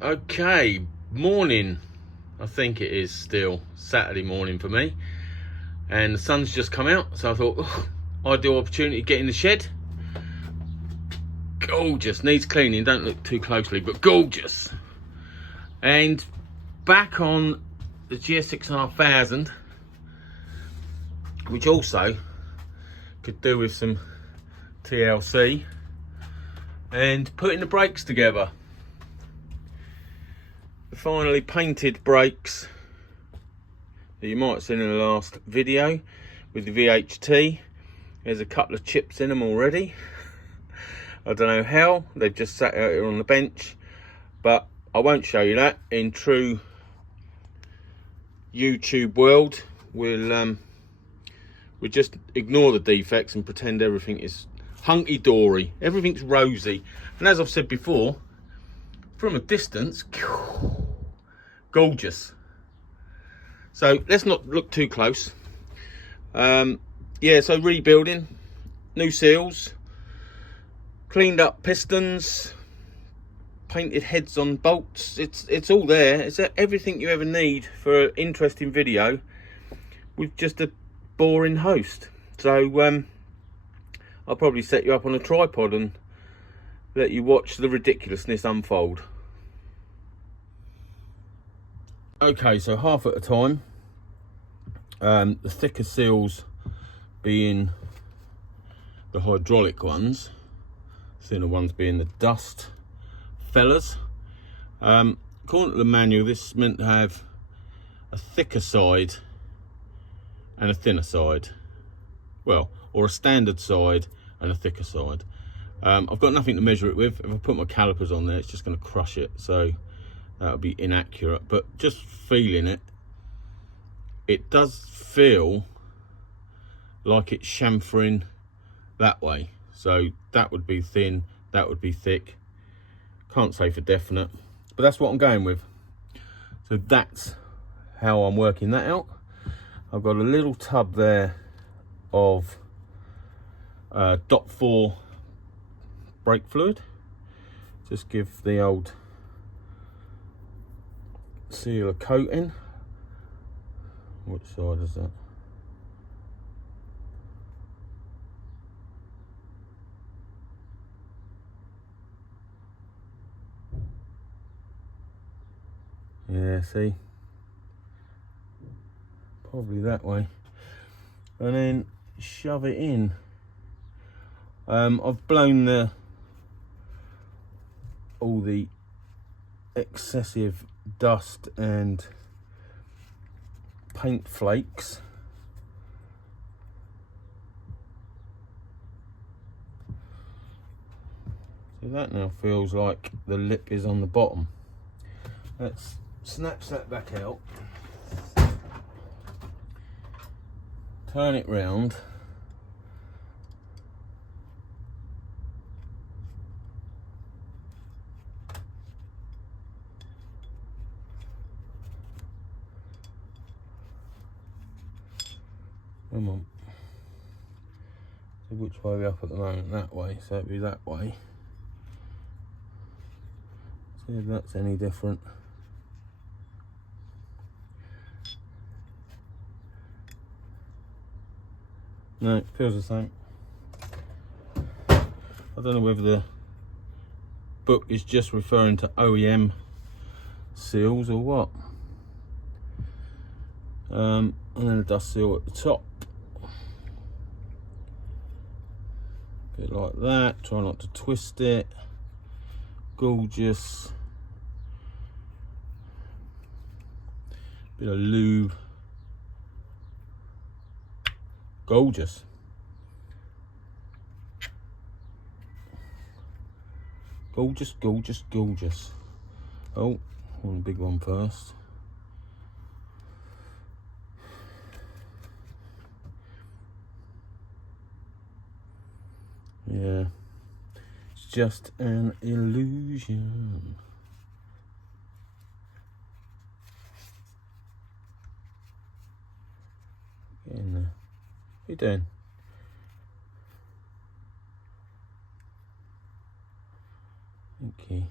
Okay, morning. I think it is still Saturday morning for me, and the sun's just come out, so I thought, ideal opportunity to get in the shed. Gorgeous, needs cleaning, don't look too closely, but gorgeous. And back on the Gsxr 1000, which also could do with some TLC, and putting the brakes together. The finally painted brakes that you might have seen in the last video with the VHT. There's a couple of chips in them already. I don't know how, they've just sat out here on the bench, but I won't show you that. In true YouTube world, we'll just ignore the defects and pretend everything is hunky-dory, everything's rosy. And as I've said before, from a distance, gorgeous. So let's not look too close. Yeah, so rebuilding, new seals, cleaned up pistons, painted heads on bolts. It's all there. It's everything you ever need for an interesting video with just a boring host. So I'll probably set you up on a tripod and let you watch the ridiculousness unfold. Okay, so half at a time. The thicker seals being the hydraulic ones, thinner ones being the dust fellas. According to the manual, this is meant to have a thicker side and a thinner side. Well, or a standard side and a thicker side. I've got nothing to measure it with. If I put my calipers on there, it's just going to crush it, so that would be inaccurate. But just feeling it, it does feel like it's chamfering that way. So that would be thin, that would be thick. Can't say for definite, but that's what I'm going with. So that's how I'm working that out. I've got a little tub there of .4 brake fluid. Just give the old seal a coating. Which side is that? Yeah, see? Probably that way. And then shove it in. I've blown all the excessive dust and paint flakes. So that now feels like the lip is on the bottom. Let's snatch that back out. Turn it round. Come on. So which way are we up at the moment? That way, so it'd be that way. See if that's any different. No, it feels the same. I don't know whether the book is just referring to OEM seals or what. And then a dust seal at the top. Bit like that, try not to twist it. Gorgeous. Bit of lube. Gorgeous. Gorgeous, gorgeous, gorgeous. Oh, one big one first. Yeah, it's just an illusion. Get in there. What are you doing? Okay.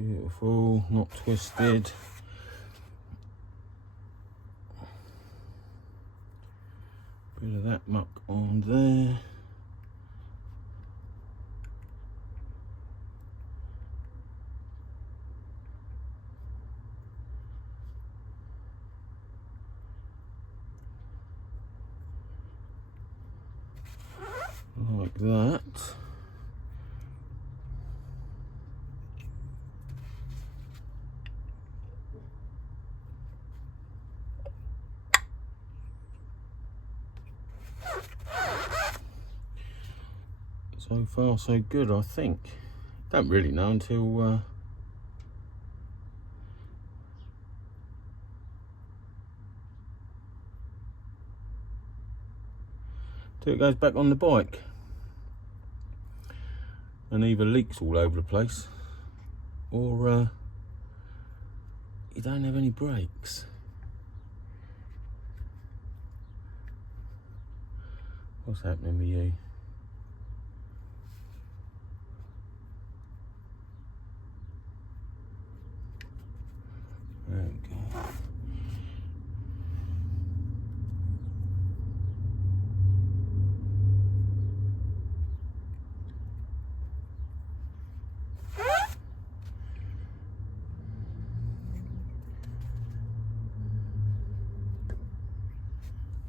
Beautiful, not twisted. Bit of that muck on there. Like that. So far so good, I think. Don't really know until it goes back on the bike and either leaks all over the place or you don't have any brakes. What's happening with you? There we go.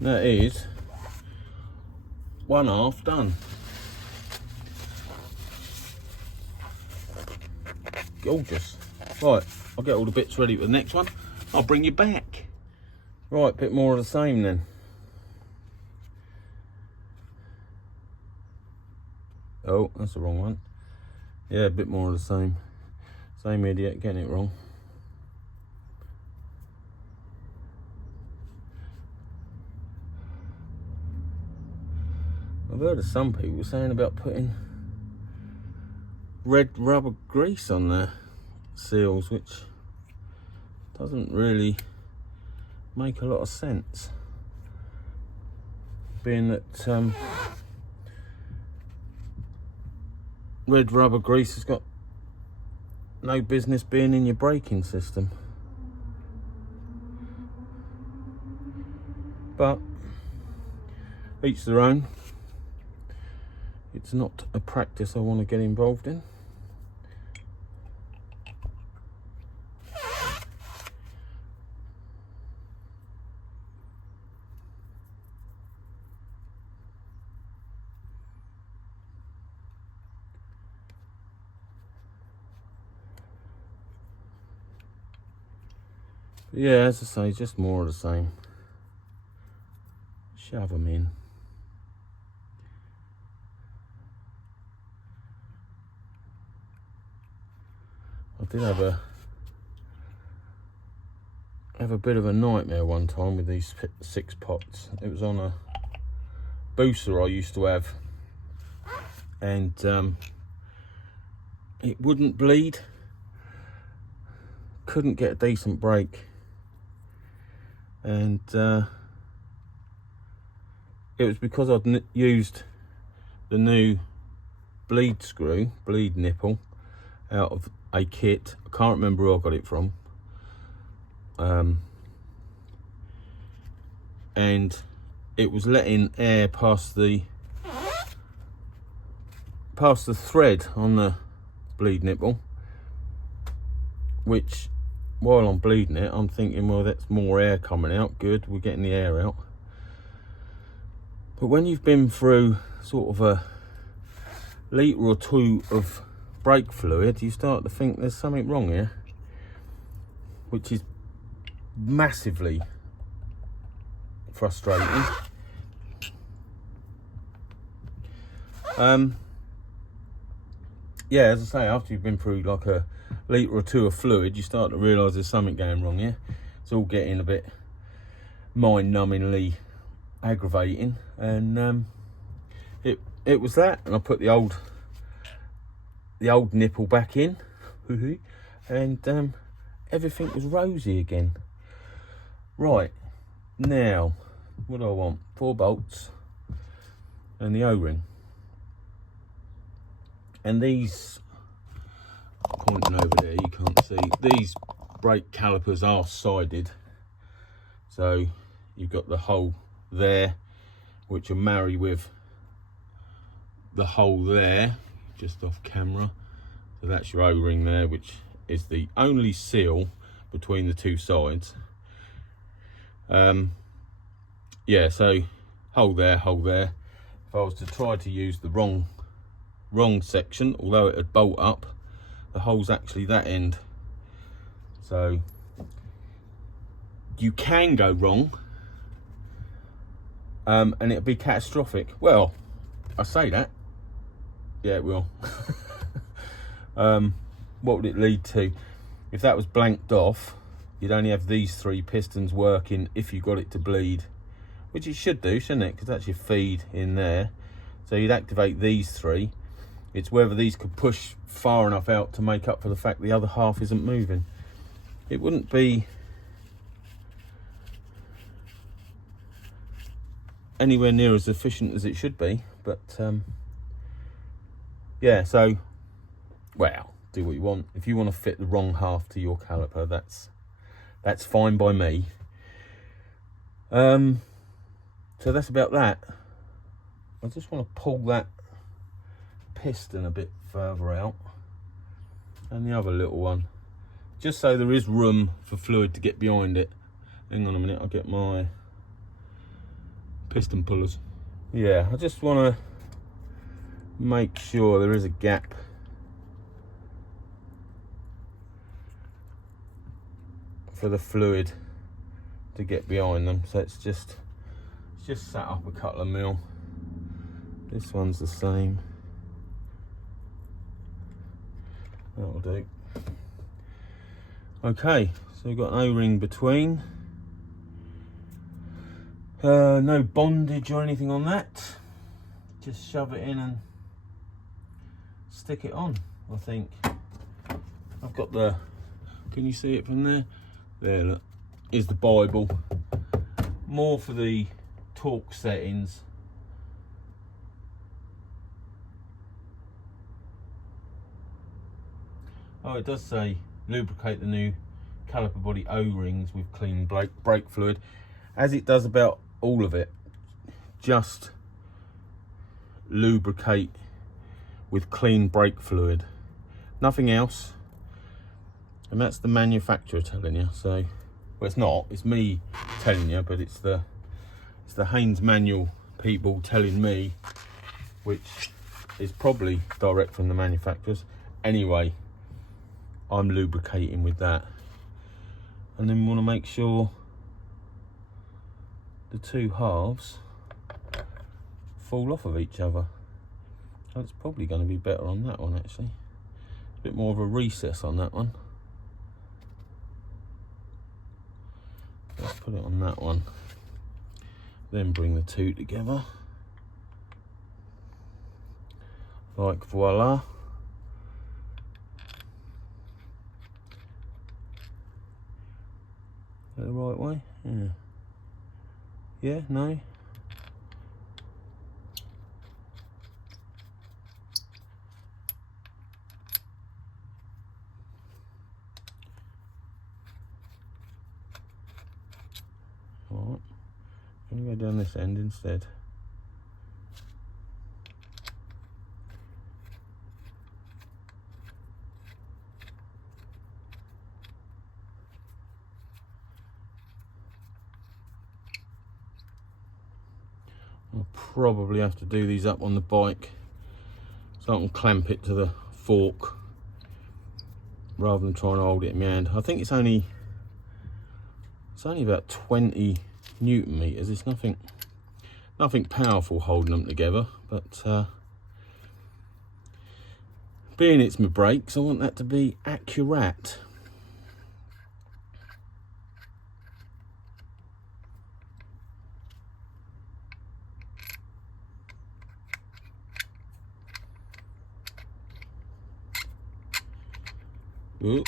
That is 1/2 done. Gorgeous. Right, I'll get all the bits ready for the next one. I'll bring you back. Right, bit more of the same then. Oh, that's the wrong one. Yeah, a bit more of the same. Same idiot, getting it wrong. I've heard of some people saying about putting red rubber grease on their seals, which doesn't really make a lot of sense, being that red rubber grease has got no business being in your braking system. But each their own. It's not a practice I want to get involved in. But yeah, as I say, just more of the same. Shove them in. I did have a bit of a nightmare one time with these 6 pots. It was on a Gsxr I used to have, and it wouldn't bleed. Couldn't get a decent brake, and it was because I'd used the new bleed nipple out of a kit. I can't remember who I got it from, and it was letting air past the thread on the bleed nipple, which while I'm bleeding it, I'm thinking, well, that's more air coming out, good, we're getting the air out. But when you've been through sort of a litre or 2 of brake fluid, you start to think there's something wrong here, which is massively frustrating. Yeah, as I say, after you've been through like a litre or 2 of fluid, you start to realise there's something going wrong here. It's all getting a bit mind-numbingly aggravating, and it was that, and I put the old nipple back in, and everything was rosy again. Right, now, what do I want? 4 bolts and the O-ring. And these, pointing over there, you can't see. These brake calipers are sided, so you've got the hole there, which will marry with the hole there, just off camera. So that's your O-ring there, which is the only seal between the two sides. Yeah, so hole there, hole there. If I was to try to use the wrong section, although it would bolt up, the hole's actually that end. So you can go wrong, and it'll be catastrophic. Well, I say that, yeah, it will. What would it lead to? If that was blanked off, you'd only have these 3 pistons working if you got it to bleed, which it should do, shouldn't it? Because that's your feed in there. So you'd activate these 3. It's whether these could push far enough out to make up for the fact the other half isn't moving. It wouldn't be anywhere near as efficient as it should be, but yeah, so, well, do what you want. If you want to fit the wrong half to your caliper, that's fine by me. So that's about that. I just want to pull that piston a bit further out, and the other little one, just so there is room for fluid to get behind it. Hang on a minute, I'll get my piston pullers. Yeah, I just want to make sure there is a gap for the fluid to get behind them. So it's just sat up a couple of mil. This one's the same. That'll do. Okay, so we've got an O-ring between. No bondage or anything on that. Just shove it in and stick it on, I think. I've got the, can you see it from there? There, look, is the Bible. More for the torque settings. Oh, it does say lubricate the new caliper body O-rings with clean brake fluid, as it does about all of it. Just lubricate with clean brake fluid, nothing else. And that's the manufacturer telling you. So, well, it's not, it's me telling you, but it's the Haynes manual people telling me, which is probably direct from the manufacturers. Anyway, I'm lubricating with that, and then we want to make sure the two halves fall off of each other. So it's probably going to be better on that one, actually. A bit more of a recess on that one. Let's put it on that one, then bring the two together, like voila. Is that the right way? Yeah. Yeah, no? Alright, I'm going to go down this end instead. I'll probably have to do these up on the bike so I can clamp it to the fork rather than trying to hold it in my hand. I think it's only about 20 Newton meters. It's nothing powerful holding them together, but being it's my brakes, I want that to be accurate. Ooh.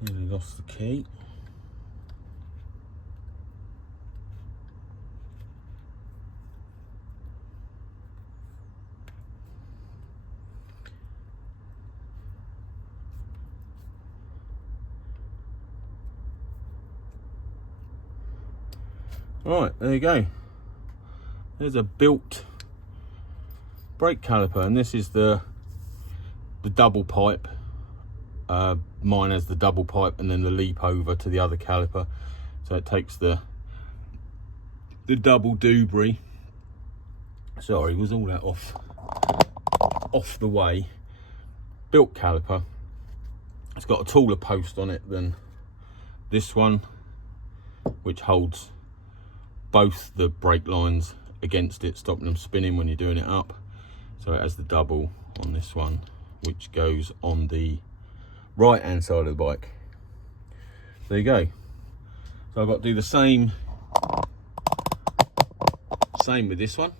Nearly lost the key. Right, there you go. There's a built brake caliper, and this is the double pipe. Mine has the double pipe and then the leap over to the other caliper, so it takes the double Dubry. Sorry, was all that off the way. Built caliper. It's got a taller post on it than this one, which holds both the brake lines against it, stopping them spinning when you're doing it up. So it has the double on this one, which goes on the right hand side of the bike. There you go. So I've got to do the same with this one,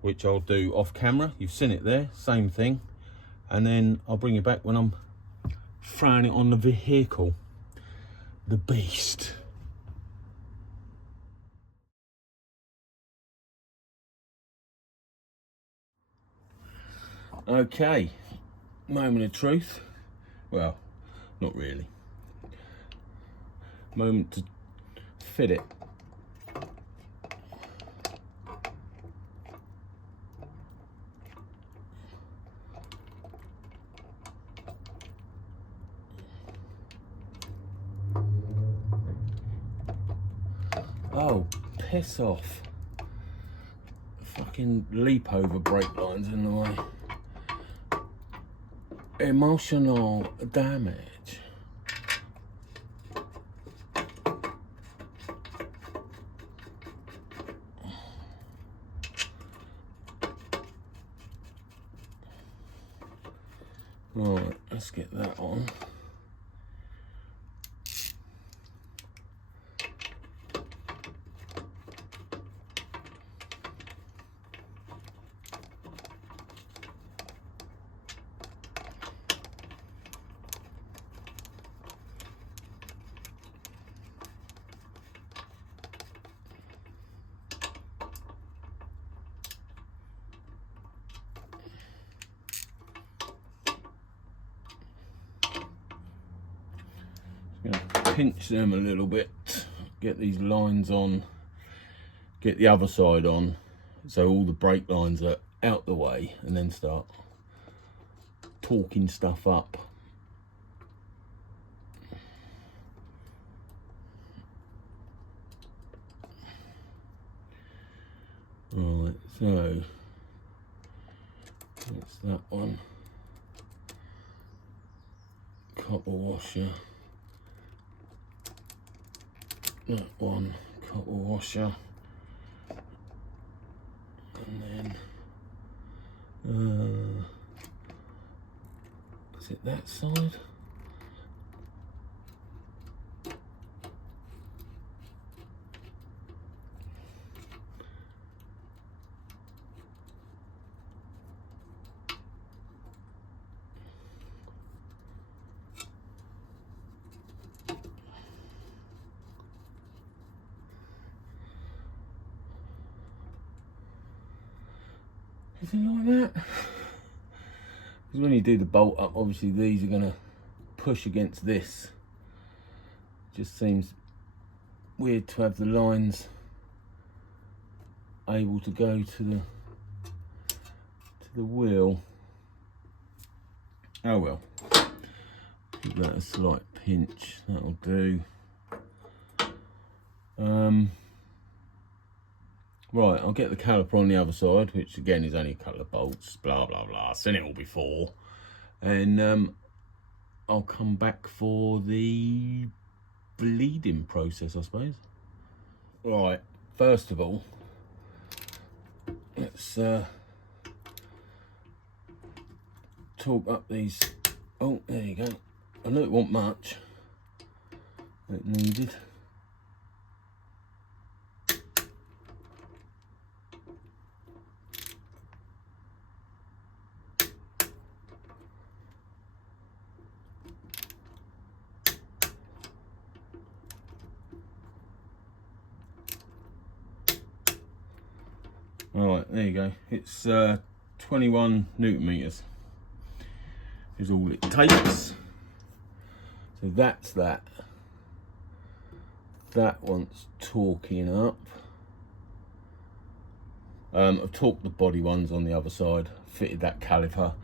which I'll do off camera. You've seen it there, same thing. And then I'll bring you back when I'm throwing it on the vehicle. The beast. Okay, moment of truth. Well, not really. Moment to fit it. Oh, piss off. Fucking leap over brake lines in the way. Emotional damage. Right, let's get that on. Pinch them a little bit, get these lines on, get the other side on, so all the brake lines are out the way, and then start torquing stuff up. Right, so that's that one. Copper washer. That one, copper washer, and then is it that side? Is it like that? Because when you do the bolt up, obviously these are going to push against this. Just seems weird to have the lines able to go to the wheel. Oh well. Give that a slight pinch, that'll do. Right, I'll get the caliper on the other side, which again is only a couple of bolts, blah blah blah. I've seen it all before, and I'll come back for the bleeding process, I suppose. Right, first of all, let's torque up these. Oh, there you go. I know it wasn't much, but it needed. Alright, there you go. It's 21 Newton meters is all it takes. So that's that. that wants torquing up. I've torqued the body ones on the other side, fitted that caliper.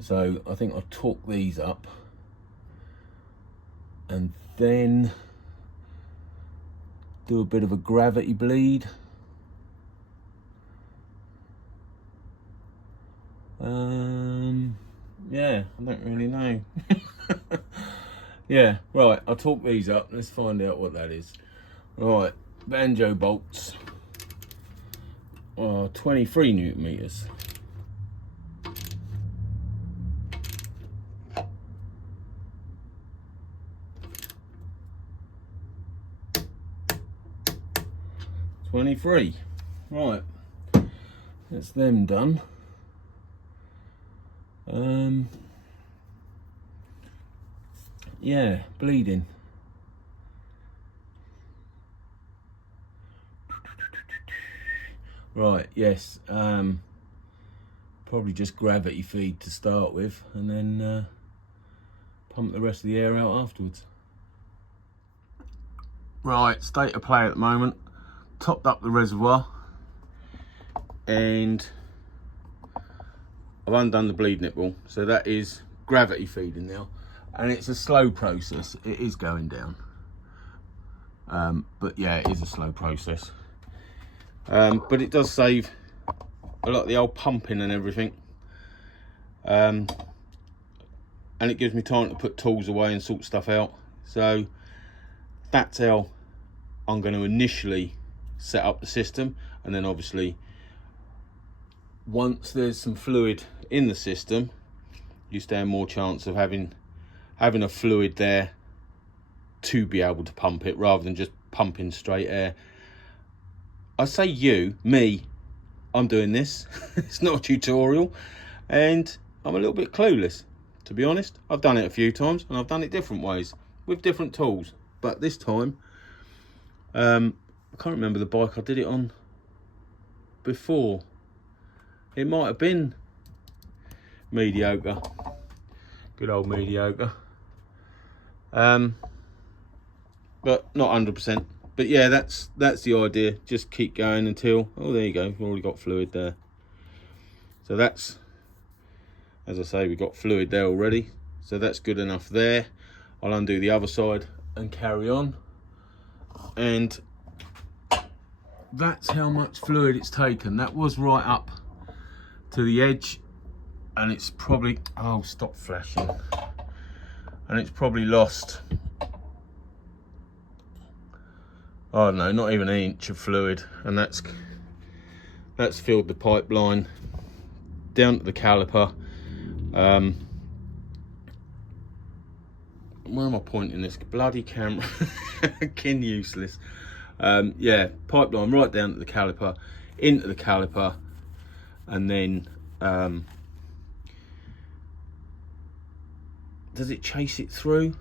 So I think I'll torque these up and then do a bit of a gravity bleed. Yeah, I don't really know. Yeah, right, I'll torque these up. Let's find out what that is. Right, banjo bolts are 23 Newton meters. Right, that's them done. Yeah, bleeding. Right, yes, probably just gravity feed to start with, and then pump the rest of the air out afterwards. Right, state of play at the moment. Topped up the reservoir, and I've undone the bleed nipple, so that is gravity feeding now, and it's a slow process. It is going down, but yeah, it is a slow process. But it does save a lot of the old pumping and everything, and it gives me time to put tools away and sort stuff out. So that's how I'm going to initially set up the system, and then obviously once there's some fluid in the system, you stand more chance of having a fluid there to be able to pump it, rather than just pumping straight air. I say me, I'm doing this. It's not a tutorial, and I'm a little bit clueless, to be honest. I've done it a few times, and I've done it different ways with different tools, but this time I can't remember the bike I did it on before. It might have been mediocre, good old mediocre, but not 100%. But yeah, that's the idea. Just keep going until, oh, there you go, we've already got fluid there. So that's, as I say, we've got fluid there already, so that's good enough there. I'll undo the other side and carry on, and that's how much fluid it's taken. That was right up to the edge, and it's probably, oh, stop flashing, and it's probably lost, I don't know, not even an inch of fluid, and that's filled the pipeline down to the caliper. Where am I pointing this bloody camera? Kin useless. Yeah, pipeline right down to the caliper, into the caliper, and then does it chase it through,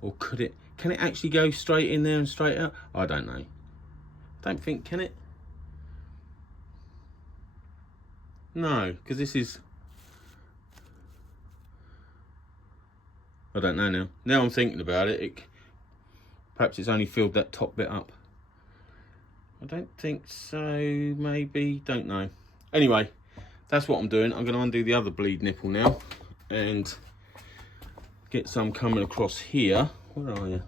or can it actually go straight in there and straight out? I don't know. Don't think, can it? No, because this is, I don't know now. Now I'm thinking about it, perhaps it's only filled that top bit up. I don't think so, maybe, don't know. Anyway, that's what I'm doing. I'm going to undo the other bleed nipple now and get some coming across here. Where are you?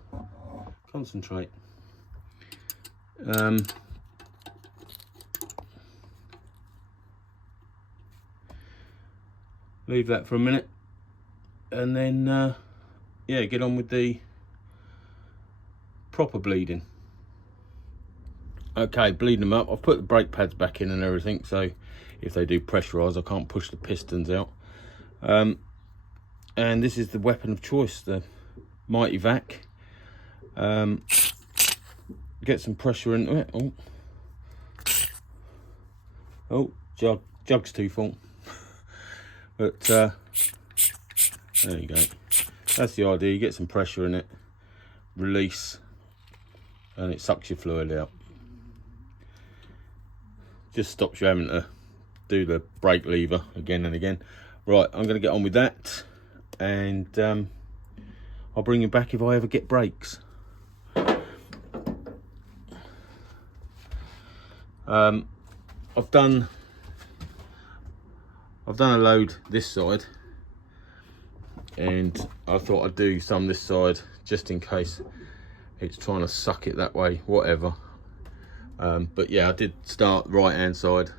Concentrate. Leave that for a minute, and then yeah, get on with the proper bleeding. Okay, bleeding them up. I've put the brake pads back in and everything, so if they do pressurise, I can't push the pistons out. And this is the weapon of choice, the Mighty Vac. Get some pressure into it. Oh, jug's too full. But there you go. That's the idea. You get some pressure in it, release, and it sucks your fluid out. Just stops you having to do the brake lever again and again. Right, I'm going to get on with that, and I'll bring you back if I ever get brakes. I've done a load this side, and I thought I'd do some this side just in case it's trying to suck it that way, whatever. But yeah, I did start right hand side.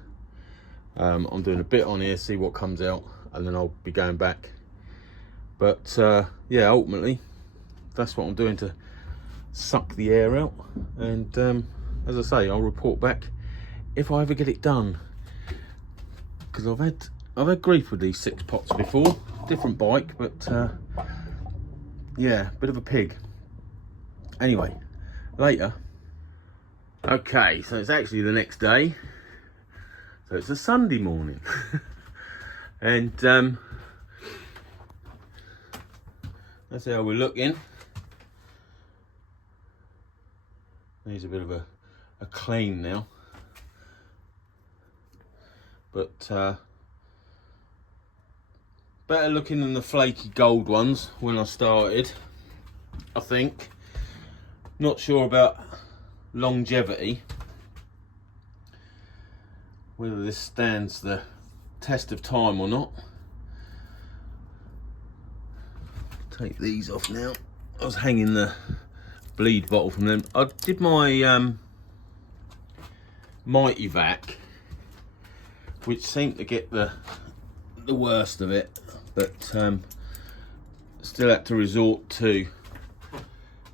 I'm doing a bit on here, see what comes out, and then I'll be going back. But yeah, ultimately that's what I'm doing to suck the air out. And as I say, I'll report back if I ever get it done, because I've had grief with these 6 pots before. Different bike, but yeah, bit of a pig. Anyway, later. Okay, so it's actually the next day, so it's a Sunday morning. And that's how we're looking. Needs a bit of a clean now, but better looking than the flaky gold ones when I started, I think. Not sure about longevity, whether this stands the test of time or not. Take these off now. I was hanging the bleed bottle from them. I did my Mighty Vac, which seemed to get the worst of it, but still had to resort to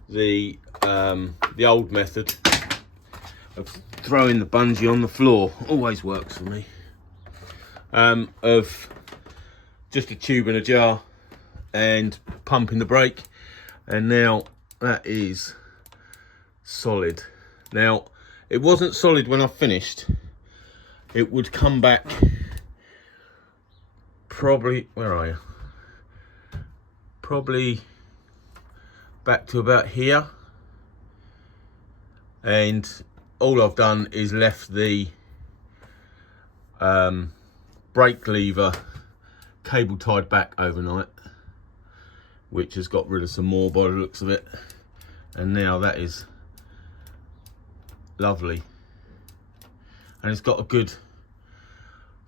the old method of throwing the bungee on the floor. Always works for me. Of just a tube in a jar and pumping the brake, and now that is solid. Now, it wasn't solid when I finished. It would come back probably, where are you? Probably back to about here. And all I've done is left the brake lever cable tied back overnight, which has got rid of some more by the looks of it. And now that is lovely. And it's got a good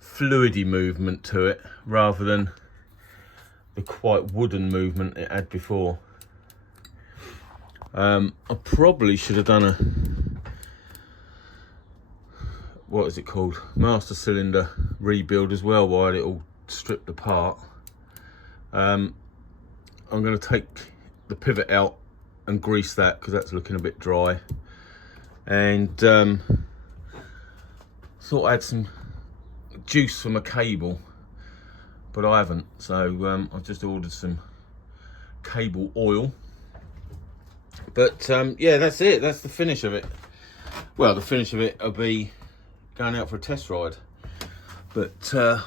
fluidy movement to it, rather than the quite wooden movement it had before. I probably should have done a, what is it called, master cylinder rebuild as well, while it all stripped apart. I'm going to take the pivot out and grease that, because that's looking a bit dry. And thought I had some juice from a cable, but I haven't, so I've just ordered some cable oil. But yeah, that's it. That's the finish of it. Well, the finish of it will be going out for a test ride. But I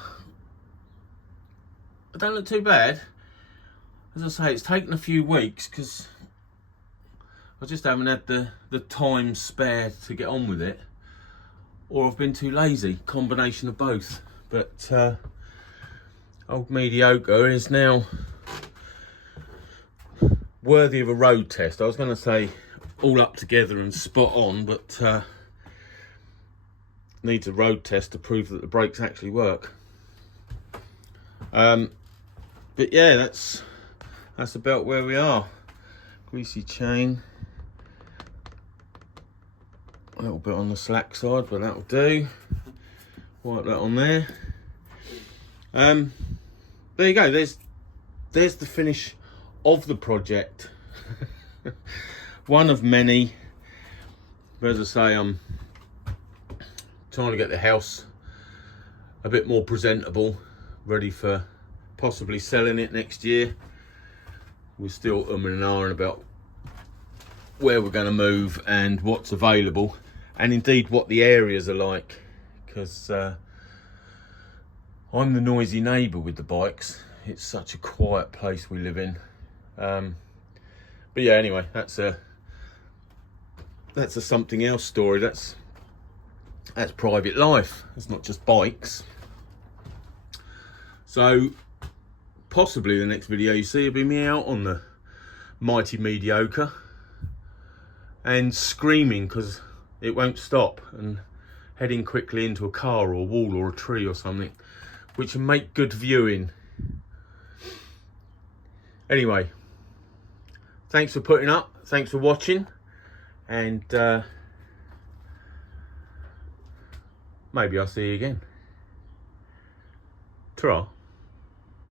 don't look too bad. As I say, it's taken a few weeks because I just haven't had the time spare to get on with it, or I've been too lazy. Combination of both. But old mediocre is now worthy of a road test. I was going to say all up together and spot on, but needs a road test to prove that the brakes actually work. But yeah, that's about where we are. Greasy chain, a little bit on the slack side, but that'll do. Wipe that on there. There you go. There's the finish of the project. One of many. But as I say, I'm trying to get the house a bit more presentable, ready for possibly selling it next year. We're still umming and ahhing about where we're going to move and what's available, and indeed what the areas are like, because I'm the noisy neighbour with the bikes. It's such a quiet place we live in. But yeah, anyway, that's a something else story. That's private life. It's not just bikes. So possibly the next video you see will be me out on the mighty mediocre and screaming because it won't stop, and heading quickly into a car or a wall or a tree or something, which can make good viewing. Anyway, thanks for putting up, thanks for watching, and maybe I'll see you again. Ta-ra.